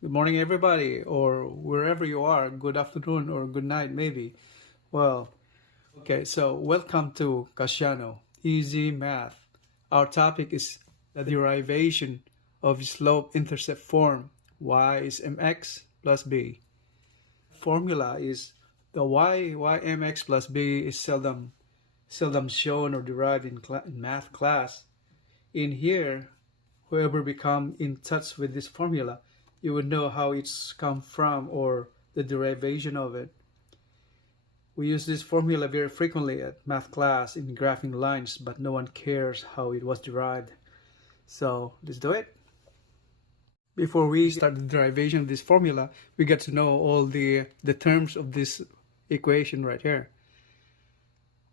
Good morning, everybody, or wherever you are. Good afternoon or good night, maybe. Well, okay, so welcome to Kasyanno, EZMath. Our topic is the derivation of slope-intercept form. Y is mx plus b. Formula is the y mx plus b is seldom shown or derived in math class. In here, whoever become in touch with this formula, you would know how it's come from or the derivation of it. We use this formula very frequently at math class in graphing lines, but no one cares how it was derived. So let's do it. Before we start the derivation of this formula, we get to know all the terms of this equation right here.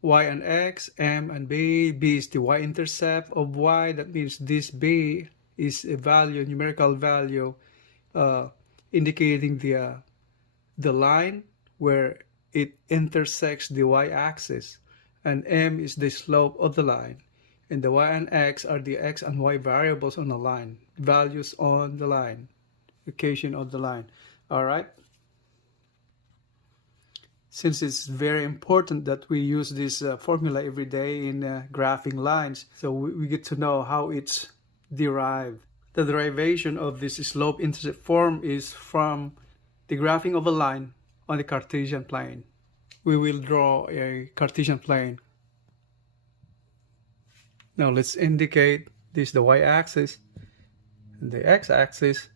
Y and x, m and b. B is the y-intercept of y. That means this b is a value, numerical value, indicating the line where it intersects the y-axis, and m is the slope of the line, and the y and x are the x and y variables on the line, values on the line, location of the line. All right. Since it's very important that we use this formula every day in graphing lines, so we get to know how it's derived. The derivation of this slope-intercept form is from the graphing of a line on the Cartesian plane. We will draw a Cartesian plane. Now let's indicate this the y-axis and the x-axis.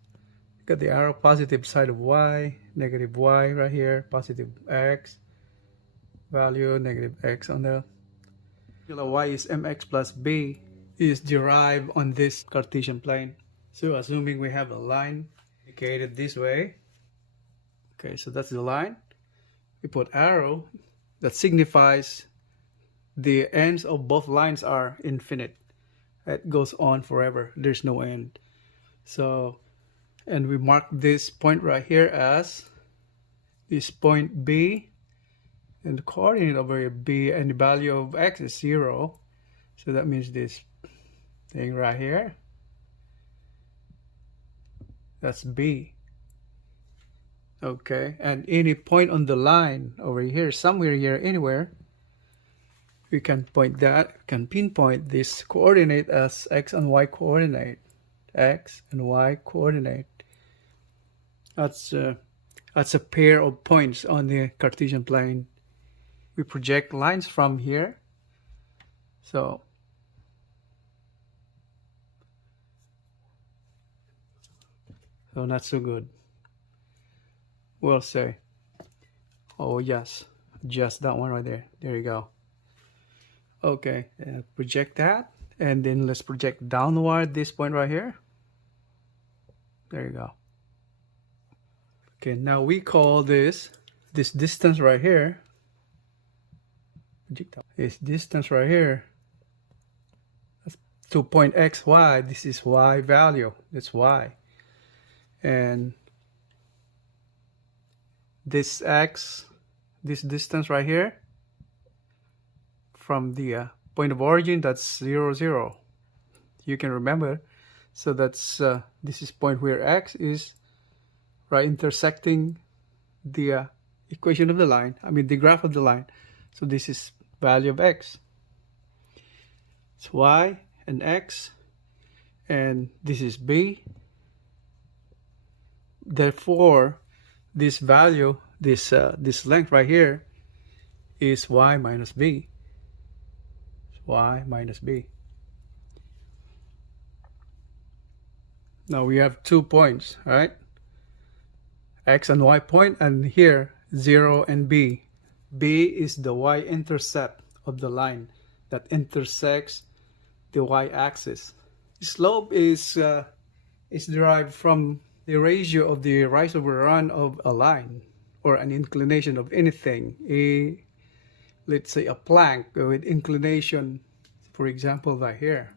Got the arrow positive side of y, negative y right here, positive x, value negative x on the y is mx plus b is derived on this Cartesian plane. So assuming we have a line indicated this way, okay, so that's the line. We put arrow that signifies the ends of both lines are infinite. It goes on forever. There's no end. So, and we mark this point right here as this point B, and the coordinate over here B, and the value of x is 0. So that means this thing right here, that's B. Okay, and any point on the line over here, somewhere here, anywhere, we can point that, can pinpoint this coordinate as x and y coordinate. X and y coordinate. That's a pair of points on the Cartesian plane. We project lines from here. So not so good. We'll say, oh yes, just that one right there. There you go. Okay, project that, and then let's project downward this point right here. There you go. Okay, now we call this distance right here. This distance right here. That's 2 point x, y. This is y value. That's y. And this x, this distance right here from the point of origin, that's 0, 0. You can remember. So that's this is point where x is right intersecting the equation of the line. I mean the graph of the line. So this is value of x. It's y and x, and this is b. Therefore, this value, this length right here, is y minus b. Y minus b. Now we have 2 points, right? X and y point, and here 0 and b. B is the y-intercept of the line that intersects the y-axis. Slope is derived from the ratio of the rise over run of a line or an inclination of anything. Let's say a plank with inclination, for example, right here.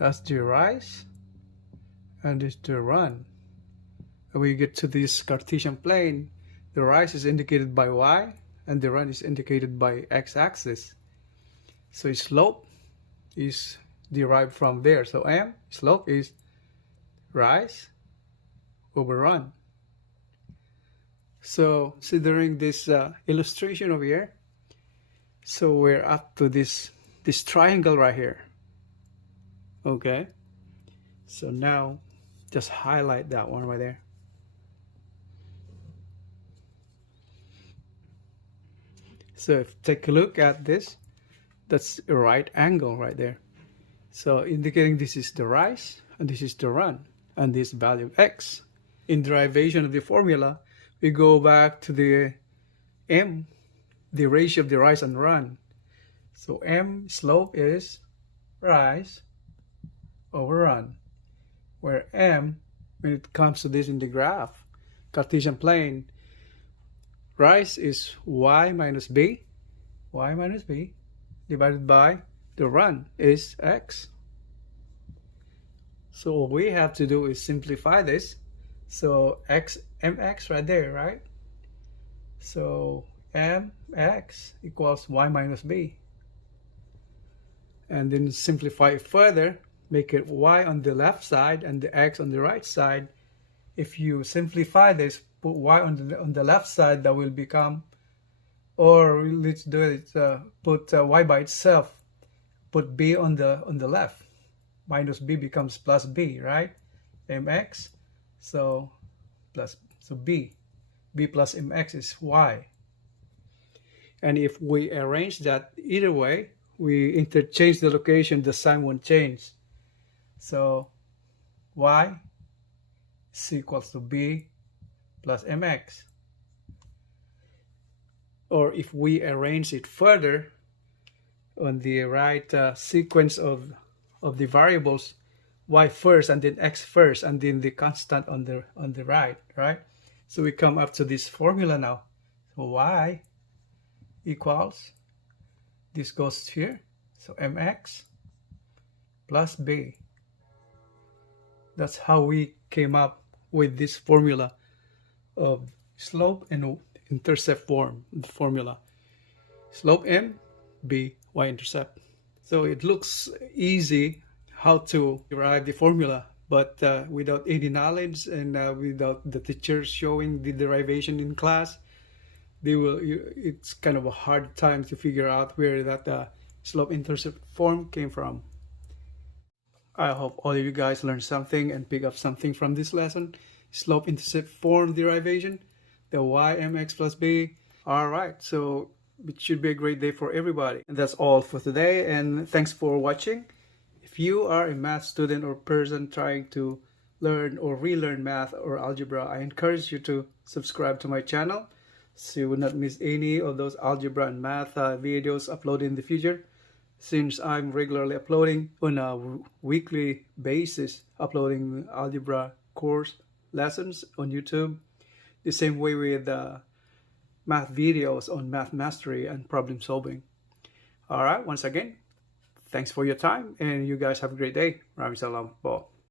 That's the rise, and it's the run. When we get to this Cartesian plane, the rise is indicated by y, and the run is indicated by x-axis. So slope is derived from there. So m, slope, is rise over run. So considering this illustration over here, so we're up to this triangle right here. Okay, so now just highlight that one right there. So if take a look at this, that's a right angle right there. So indicating this is the rise and this is the run, and this value of x. In derivation of the formula, we go back to the m, the ratio of the rise and run. So m, slope, is rise over run, where m, when it comes to this in the graph, Cartesian plane, rise is y minus b divided by the run is x. So all we have to do is simplify this. So mx right there, right? So mx equals y minus b. And then simplify it further, make it y on the left side and the x on the right side. If you simplify this, put y on the left side, that will become, or let's do it, put y by itself, put b on the left, minus b becomes plus b, right? mx, so b plus mx is y. And if we arrange that either way, we interchange the location, the sign won't change. So y is equals to b plus mx. Or if we arrange it further on the right sequence of the variables, y first and then x first and then the constant on the right? So we come up to this formula now. So y equals, this goes here, so mx plus b. That's how we came up with this formula of slope and intercept formula. Slope m, b, y-intercept. So it looks easy how to derive the formula, but without any knowledge and without the teacher showing the derivation in class, it's kind of a hard time to figure out where that slope-intercept form came from. I hope all of you guys learned something and pick up something from this lesson. Slope-intercept form derivation, the y mx plus b. All right, so it should be a great day for everybody. And that's all for today, and thanks for watching. If you are a math student or person trying to learn or relearn math or algebra, I encourage you to subscribe to my channel so you will not miss any of those algebra and math videos uploaded in the future, since I'm regularly uploading on a weekly basis, uploading algebra course lessons on YouTube, the same way with math videos on math mastery and problem solving. All right, once again, thanks for your time, and you guys have a great day. Maraming salamat po.